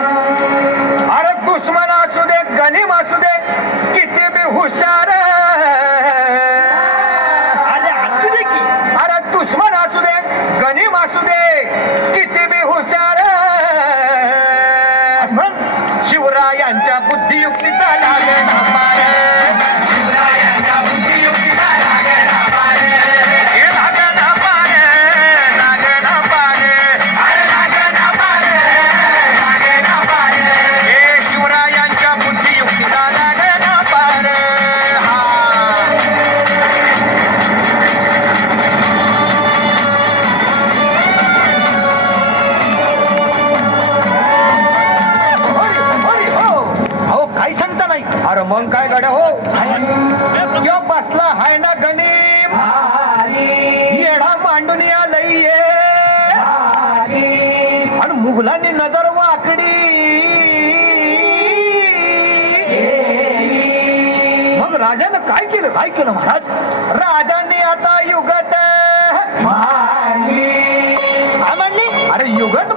अरे दुश्मन असू दे गनिम असू दे किती बी हुशार अरे दुश्मन असू दे गनिम असू दे किती बी हुशार शिवरायांच्या बुद्धियुक्तीचा लागे ना पार शिवरायांच्या बुद्धियुक्तीचा लागे ना पार हे लागे ना पार लागे ना पार अरे लागे ना पार लागे ना पार हे शिवरायांच्या बुद्धियुक्तीचा लागे ना पार काही सांगता नाही. अरे मग काय गड्या हो यो बसला हाय ना गनिम येडा मांडून आलंय ये आणि मुघलांनी नजर वाकडी मग राजानं काय केलं महाराज राजांनी आता युगत म्हणली अरे युगत